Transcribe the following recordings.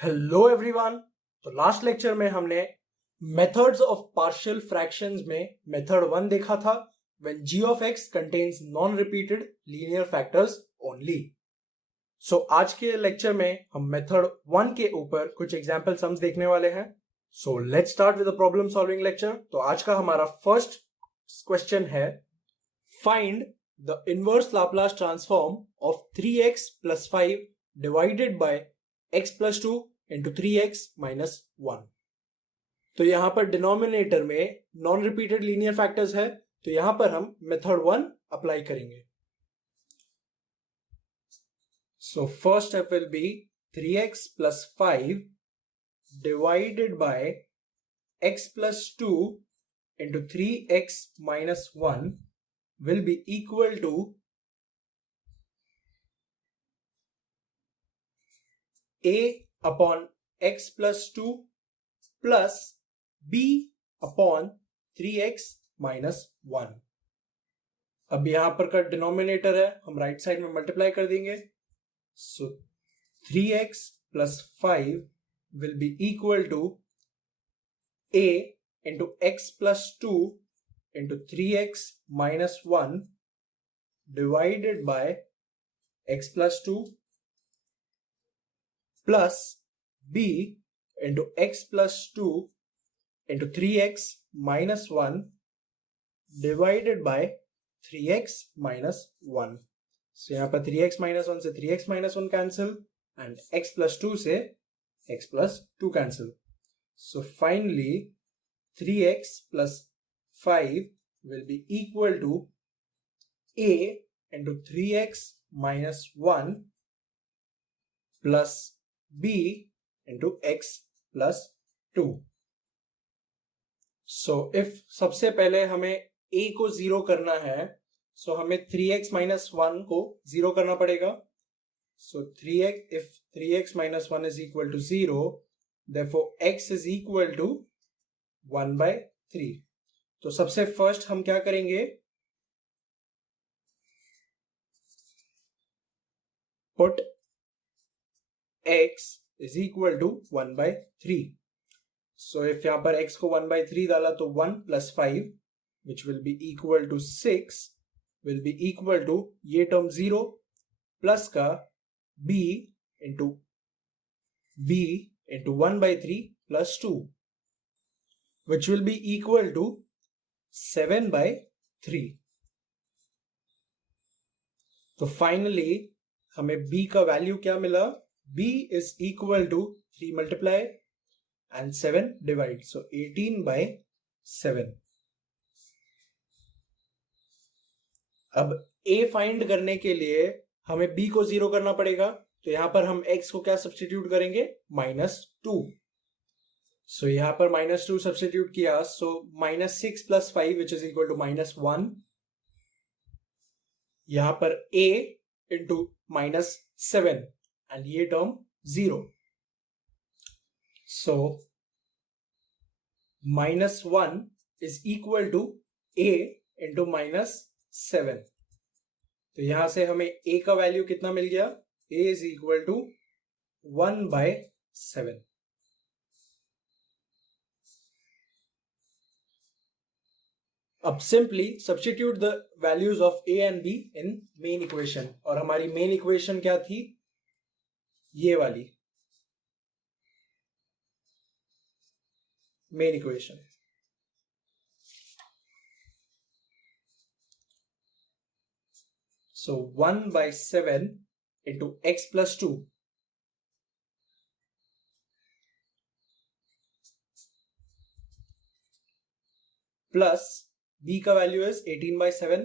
Hello everyone. तो last lecture में हमने मेथड्स ऑफ पार्शियल फ्रैक्शंस में मेथड 1 देखा था, when g of x contains non repeated linear factors only. So आज के लेक्चर में हम मेथड 1 के ऊपर कुछ एग्जांपल सम्स देखने वाले हैं। So let's start with the problem solving lecture. तो आज का हमारा फर्स्ट क्वेश्चन है, find the inverse Laplace transform of 3x plus 5 divided by x plus 2 into 3x minus 1। तो यहां पर डिनोमिनेटर में नॉन रिपीटेड लीनियर फैक्टर्स है, तो यहां पर हम मेथड 1 अप्लाई करेंगे। So first step will be 3x plus 5 divided by x plus 2 into 3x minus 1 will be equal to a upon x plus 2 plus b upon 3x minus 1। अब यहां पर का डिनोमिनेटर है, हम राइट साइड में multiply कर देंगे। सो 3x plus 5 will be equal to a into x plus 2 into 3x minus 1 divided by x plus 2 plus b into x plus 2 into 3x minus 1 divided by 3x minus 1। So यहाँ पर 3x minus 1 से 3x minus 1 cancel and x plus 2 से x plus 2 cancel। So finally 3x plus 5 will be equal to a into 3x minus 1 plus b into x plus 2। So if सबसे पहले हमें a को 0 करना है, so हमें 3x minus 1 को 0 करना पड़ेगा। So 3x, if 3x minus 1 is equal to 0, therefore x is equal to 1 by 3। तो सबसे फर्स्ट हम क्या करेंगे, put x is equal to 1 by 3। So if यहाँ पर x को 1 by 3 डाला तो 1 plus 5 which will be equal to 6 will be equal to ये टर्म 0 प्लस का b into 1 by 3 plus 2 which will be equal to 7 by 3। तो finally हमें b का वैल्यू क्या मिला, b is equal to 3 multiply and 7 divide, so 18 by 7। अब a find करने के लिए हमें b को 0 करना पड़ेगा, तो यहां पर हम x को क्या सब्स्टिट्यूट करेंगे, -2। सो यहां पर -2 सब्स्टिट्यूट किया, सो -6 plus 5 which is equal to -1। यहां पर a into -7 and ये term 0। So -1 is equal to a into -7। तो यहां से हमें a का वैल्यू कितना मिल गया, a is equal to 1 by 7। अब simply substitute the values of a and b in main equation, और हमारी मेन इक्वेशन क्या थी, ये वाली main equation. So 1 by 7 into x plus 2 plus b का वैल्यू है 18 by 7,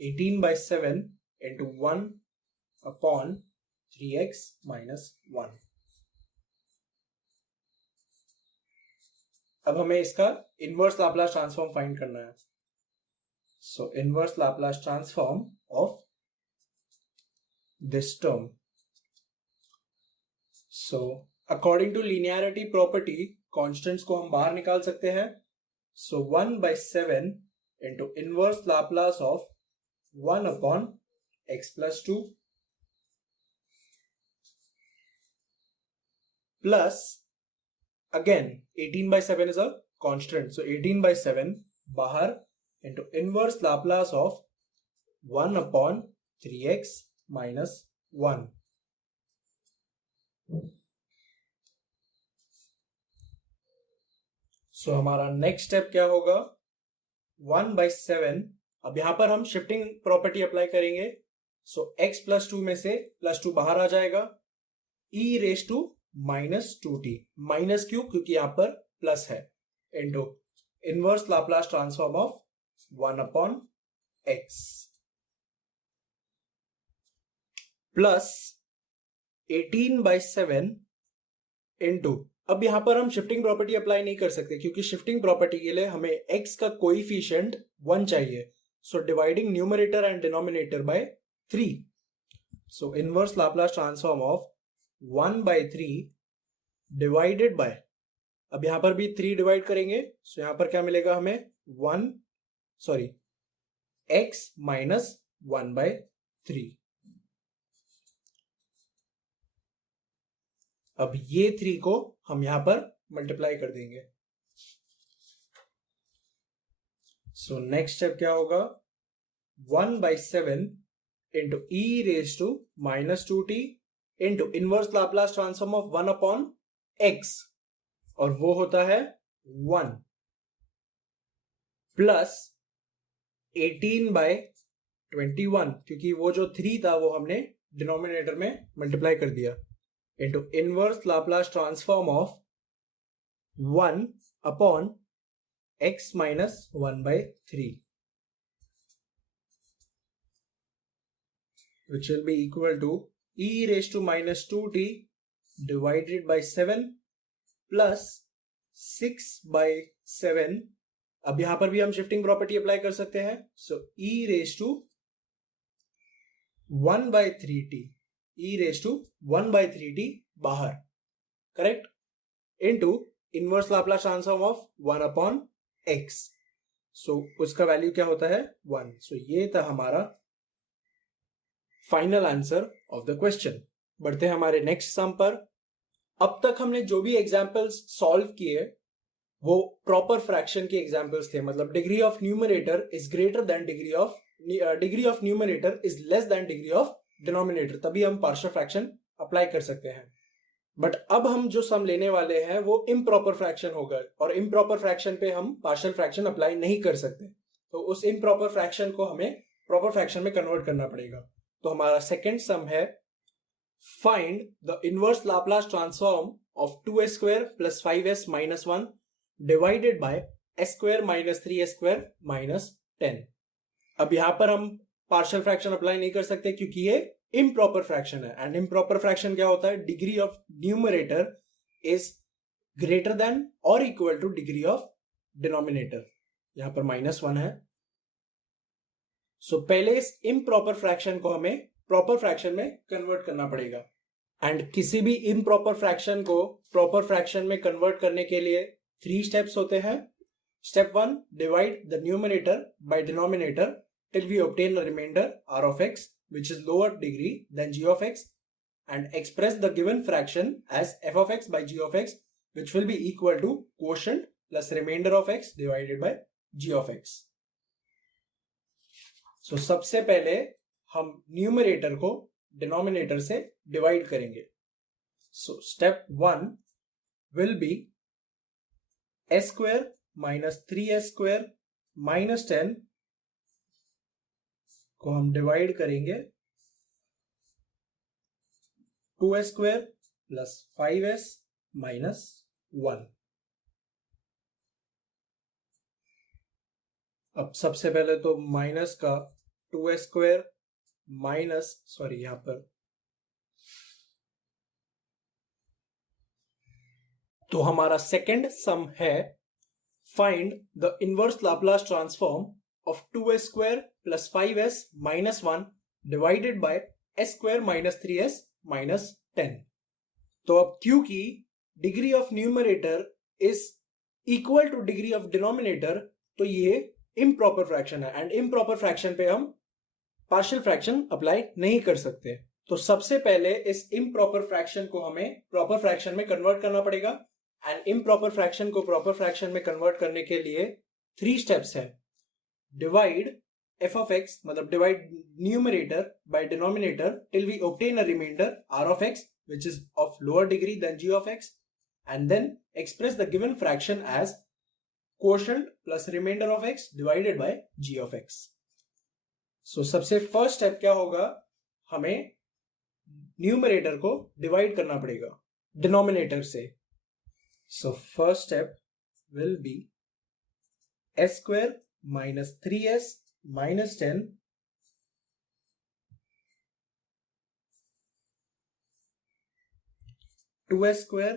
18 by 7 into 1 upon 3x minus 1। अब हमें इसका इनवर्स लाप्लास ट्रांसफॉर्म फाइंड करना है। So inverse Laplace transform of this term. So according to linearity property constants को हम बाहर निकाल सकते हैं। सो 1 by 7 into inverse Laplace of 1 upon x plus 2 plus again 18/7 is a constant, so 18/7 bahar into inverse Laplace of 1 upon 3x minus 1. सो हमारा next step क्या होगा, 1/7. अब यहां पर हम शिफ्टिंग प्रॉपर्टी अप्लाई करेंगे. सो x प्लस 2 में से प्लस 2 बाहर आ जाएगा, e raise to -2t. Minus क्यों, क्योंकि यहां पर प्लस है, into inverse Laplace transform of 1 upon x plus 18/7 into, अब यहां पर हम शिफ्टिंग प्रॉपर्टी अप्लाई नहीं कर सकते क्योंकि शिफ्टिंग प्रॉपर्टी के लिए हमें x का कोएफिशिएंट 1 चाहिए. So dividing numerator and denominator by 3. So inverse Laplace transform of 1/3 divided by, अब यहां पर भी 3 डिवाइड करेंगे. सो यहां पर क्या मिलेगा हमें, x माइनस 1/3. अब ये 3 को हम यहां पर मल्टीप्लाई कर देंगे. सो नेक्स्ट स्टेप क्या होगा, 1/7 into e raise to -2t into inverse Laplace transform of 1 upon x, और वो होता है 1, प्लस 18/21, क्योंकि वो जो 3 था वो हमने डिनोमिनेटर में मल्टीप्लाई कर दिया, into inverse Laplace transform of 1 upon x minus 1/3, which will be equal to e raised to -2t divided by 7 plus 6/7. अब यहां पर भी हम शिफ्टिंग प्रॉपर्टी अप्लाई कर सकते हैं. सो e raised to 1/3t, e raised to 1/3t बाहर, correct, into inverse Laplace transform of 1 upon x. सो उसका वैल्यू क्या होता है, 1. सो ये था हमारा final answer of the question. बढ़ते हैं हमारे नेक्स्ट सम पर. अब तक हमने जो भी एग्जांपल्स सॉल्व किए वो प्रॉपर फ्रैक्शन के एग्जांपल्स थे. मतलब degree of numerator is greater then degree of numerator is less than degree of denominator, तभी हम पार्शियल फ्रैक्शन अप्लाई कर सकते हैं. बट अब हम जो सम लेने वाले हैं वो इम्प्रॉपर फ्रैक्शन होगा, और इम्प्रॉपर फ्रैक्शन पे हम पार्शियल फ्रैक्शन अप्लाई नहीं कर सकते. तो उस इम्प्रॉपर फ्रैक्शन को हमें प्रॉपर फ्रैक्शन में कन्वर्ट करना पड़ेगा. तो हमारा सेकेंड सम है, find the inverse Laplace transform of 2s² plus 5s minus 1 divided by s² minus 3s² minus 10. अब यहां पर हम पार्शियल फ्रैक्शन अप्लाई नहीं कर सकते क्योंकि ये इम्प्रॉपर फ्रैक्शन है. एंड इम्प्रॉपर फ्रैक्शन क्या होता है, degree of numerator is greater than और equal to degree of denominator. यहां पर -1 है. सो पहले इस इम्प्रॉपर फ्रैक्शन को हमें प्रॉपर फ्रैक्शन में कन्वर्ट करना पड़ेगा. एंड किसी भी इम्प्रॉपर फ्रैक्शन को प्रॉपर फ्रैक्शन में कन्वर्ट करने के लिए 3 स्टेप्स होते हैं. Step 1, divide the numerator by denominator till we obtain a remainder r of x which is lower degree than g of x, and express the given fraction as f of x by g of x, which will be equal to quotient plus remainder of x divided by g of x. So सबसे पहले हम numerator को denominator से divide करेंगे. So step 1 will be s² minus 3s² minus 10 को हम divide करेंगे 2s² plus 5s minus 1. अब सबसे पहले तो माइनस का 2s² माइनस, सॉरी यहां पर, तो हमारा सेकेंड सम है, find the inverse Laplace transform of 2s² plus 5s minus 1 divided by s² minus 3s minus 10. तो अब क्योंकि degree of numerator is equal to degree of denominator, तो ये इम्प्रॉपर फ्रैक्शन है. एंड इम्प्रॉपर फ्रैक्शन पे हम partial fraction apply नहीं कर सकते. तो सबसे पहले इस इम्प्रॉपर फ्रैक्शन को हमें प्रॉपर फ्रैक्शन में कन्वर्ट करना पड़ेगा, एंड इम्प्रॉपर फ्रैक्शन को प्रॉपर फ्रैक्शन में कन्वर्ट करने के लिए 3 स्टेप्स है। डिवाइड f of x, मतलब divide numerator by denominator till we obtain a remainder r of x which is of lower degree than g of x, and then express the given fraction as quotient plus remainder of x divided by g of x. So सबसे first step क्या होगा, हमें numerator को divide करना पड़ेगा denominator से. So first step will be s square minus 3s minus 10 2s square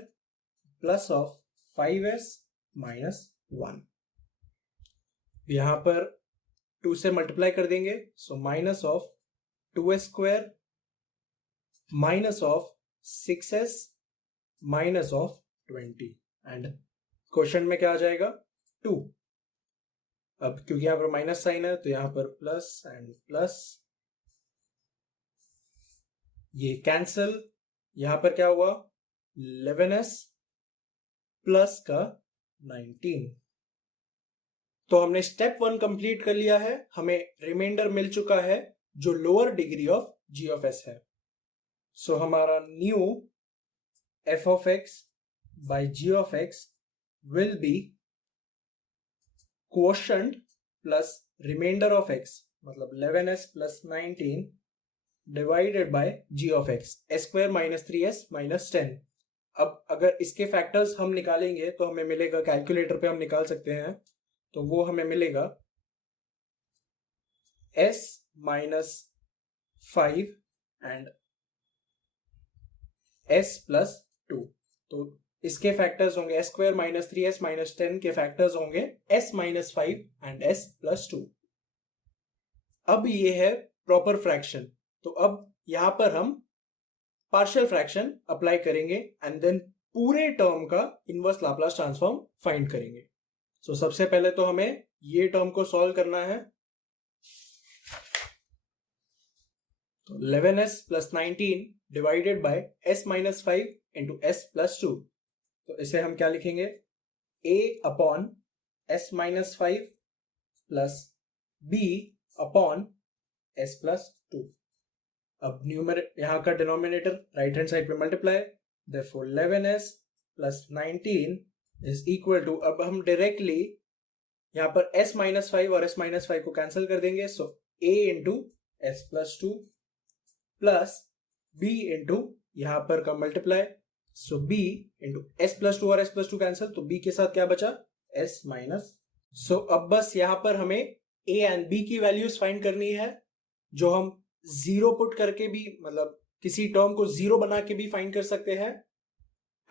plus of 5s minus 1. यहां पर 2 से मल्टीप्लाई कर देंगे, so minus of 2s square minus of 6s minus of 20, and question में क्या आ जाएगा 2. अब क्योंकि यहां पर माइनस साइन है तो यहां पर प्लस एंड प्लस, ये कैंसल. यहां पर क्या हुआ 11s प्लस का 19. तो हमने स्टेप 1 कंप्लीट कर लिया है, हमें रिमाइंडर मिल चुका है जो lower degree of g of s है. सो हमारा new f of x by g of x will be quotient plus remainder of x, मतलब 11s plus 19 divided by g of x, s square minus 3s minus 10. अब अगर इसके factors हम निकालेंगे तो हमें मिलेगा, कैलकुलेटर पे हम निकाल सकते हैं, तो वो हमें मिलेगा s minus 5 and s plus 2. तो इसके फैक्टर्स होंगे s square minus 3s minus 10 के फैक्टर्स होंगे s minus 5 and s plus 2. अब ये है प्रॉपर फ्रैक्शन, तो अब यहां पर हम पार्शियल फ्रैक्शन अप्लाई करेंगे एंड देन पूरे टर्म का इनवर्स लाप्लास ट्रांसफॉर्म फाइंड करेंगे. सो सबसे पहले तो हमें ये टर्म को सॉल्व करना है. तो 11s plus 19 divided by s minus 5 into s plus 2. तो इसे हम क्या लिखेंगे, a upon s minus 5 plus b upon s plus 2. अब न्यूमरेटर यहां का डिनोमिनेटर राइट हैंड साइड पे multiply, therefore 11s plus 19 is equal to, अब हम डायरेक्टली यहां पर s minus 5 और s minus 5 को कैंसिल कर देंगे, सो a into s plus 2 plus b into यहां पर का मल्टीप्लाई, सो b इंटू s plus 2 और s plus 2 कैंसिल, तो b के साथ क्या बचा s माइनस. सो अब बस यहां पर हमें a एंड b की वैल्यूज फाइंड करनी है, जो हम जीरो पुट करके भी, मतलब किसी टर्म को जीरो बना के भी फाइंड कर सकते हैं.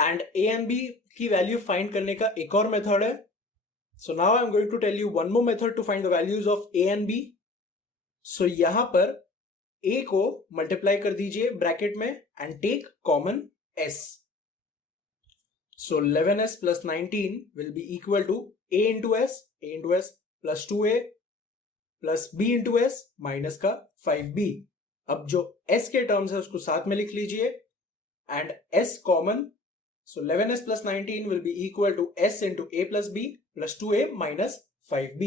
एंड a एंड b की वैल्यू फाइंड करने का एक और मेथड है. So now I am going to tell you one more method to find the values of a and b. So यहां पर a को मल्टीप्लाई कर दीजिए ब्रैकेट में and take common s. So 11s plus 19 will be equal to a into s plus 2a plus b into s minus का 5b. अब जो s के टर्म्स है उसको साथ में लिख लीजिए and s common, so 11s plus 19 will be equal to s into a plus b plus 2a minus 5b.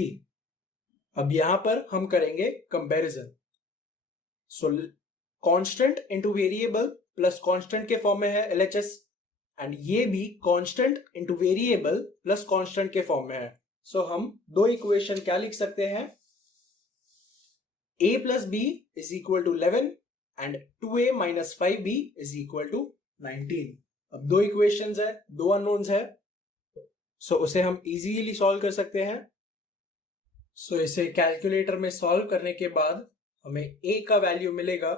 अब यहां पर हम करेंगे कंपैरिजन. सो constant into variable plus constant के फॉर्म में है LHS, एंड ये भी constant into variable plus constant के फॉर्म में है. सो हम दो इक्वेशन क्या लिख सकते हैं, a plus b is equal to 11 and 2a minus 5b is equal to 19. अब दो इक्वेशंस है, दो अननोन्स है, सो उसे हम इजीली सॉल्व कर सकते हैं. सो इसे कैलकुलेटर में सॉल्व करने के बाद हमें a का वैल्यू मिलेगा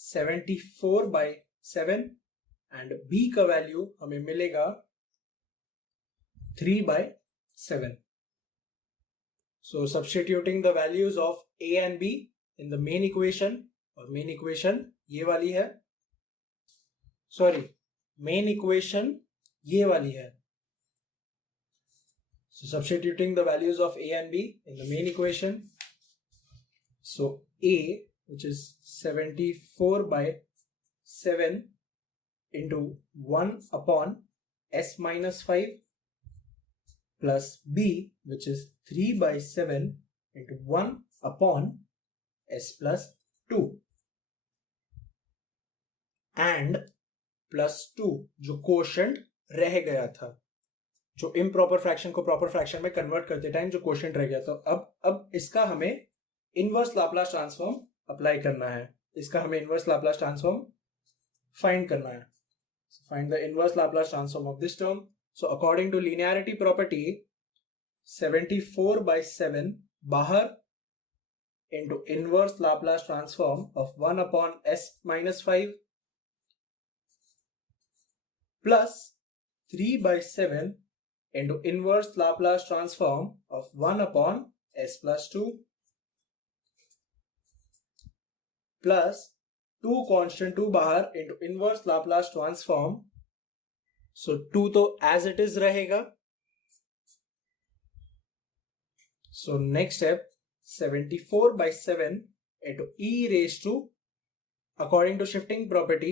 74/7 एंड b का वैल्यू हमें मिलेगा 3/7. So substituting the values of a and b in the main equation, और main equation ये वाली है, main equation ये वाली है. So substituting the values of a and b in the main equation, so a which is 74/7 7 into 1 upon s minus 5 plus b, which is 3 by 7 into 1 upon s plus 2 and plus 2 जो quotient रह गया था, जो improper fraction को proper fraction में convert करते time जो quotient रह गया था, अब इसका हमें इनवर्स लाप्लास ट्रांसफॉर्म अप्लाई करना है, इसका हमें इनवर्स लाप्लास ट्रांसफॉर्म फाइंड करना है. Find the inverse Laplace transform of this term. So according to linearity property 74 by 7 बाहर into inverse Laplace transform of 1 upon s minus 5 plus 3 by 7 into inverse Laplace transform of 1 upon s plus 2 plus 2 constant 2 बाहर into inverse Laplace transform. So 2 तो as it is रहेगा. So next step, 74 by 7 into e raised to, according to shifting property,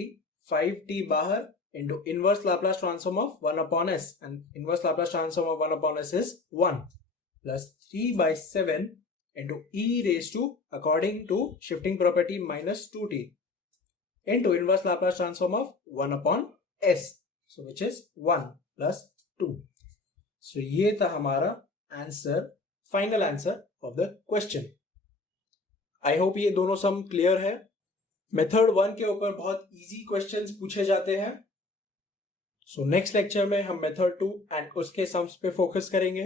5t बाहर into inverse Laplace transform of 1 upon s, and inverse Laplace transform of 1 upon s is 1, plus 3 by 7 into e raised to, according to shifting property, minus 2t into inverse Laplace transform of 1 upon s, so which is 1 plus 2. So ये था हमारा answer, final answer of the question. I hope ये दोनों सम clear है. Method 1 के ऊपर बहुत easy questions पूछे जाते हैं. सो नेक्स्ट लेक्चर में हम मेथड 2 एंड उसके सम्स पे फोकस करेंगे.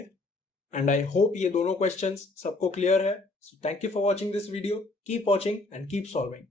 एंड आई होप ये दोनों क्वेश्चंस सबको क्लियर है. So thank you for watching this video. Keep watching and keep solving.